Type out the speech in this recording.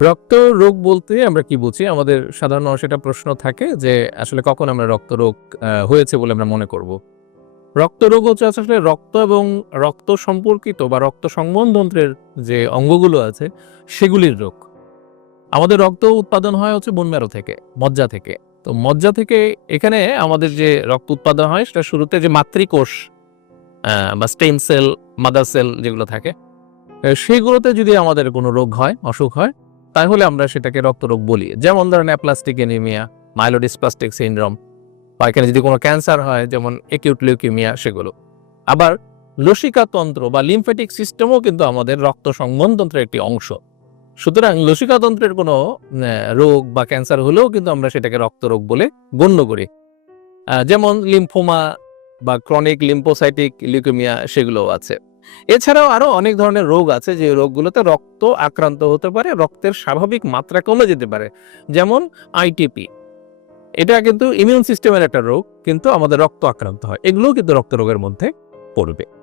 রক্ত রোগ বলতে আমরা কি বুঝি? আমাদের সাধারণ একটা প্রশ্ন থাকে যে, আসলে কখন আমরা রক্ত রোগ হয়েছে বলে আমরা মনে করব? রক্ত রোগ হচ্ছে আসলে রক্ত এবং রক্ত সম্পর্কিত বা রক্ত সংবহনতন্ত্রের যে অঙ্গগুলো আছে, সেগুলির রোগ। আমাদের রক্ত উৎপাদন হয় হচ্ছে বোন ম্যারো থেকে, মজ্জা থেকে। তো মজ্জা থেকে এখানে আমাদের যে রক্ত উৎপাদন হয়, সেটা শুরুতে যে মাতৃকোষ বা স্টেম সেল মাদার সেল যেগুলো থাকে সেগুলোতে যদি আমাদের কোনো রোগ হয়, অসুখ হয় তাহলে আমরা সেটাকে রক্তরোগ বলি। যেমন ধরেন অ্যাপ্লাস্টিক এনিমিয়া মাইলোডিসপ্লাস্টিক সিনড্রোম বা এখানে যদি কোনো ক্যান্সার হয়, যেমন একিউট লিউকিমিয়া সেগুলো। আবার লসিকাতন্ত্র বা লিমফেটিক সিস্টেমও কিন্তু আমাদের রক্ত সংবহনতন্ত্রের একটি অংশ। সুতরাং লসিকাতন্ত্রের কোনো রোগ বা ক্যান্সার হলেও কিন্তু আমরা সেটাকে রক্তরোগ বলে গণ্য করি। যেমন লিম্ফোমা বা ক্রনিক লিম্পোসাইটিক লিউকেমিয়া সেগুলোও আছে। এছাড়াও আরও অনেক ধরনের রোগ আছে যে রোগগুলোতে রক্ত আক্রান্ত হতে পারে, রক্তের স্বাভাবিক মাত্রা কমে যেতে পারে, যেমন আইটিপি এটা কিন্তু ইমিউন সিস্টেমের একটা রোগ, কিন্তু আমাদের রক্ত আক্রান্ত হয়, এগুলোও কিন্তু রক্ত রোগের মধ্যে পড়বে।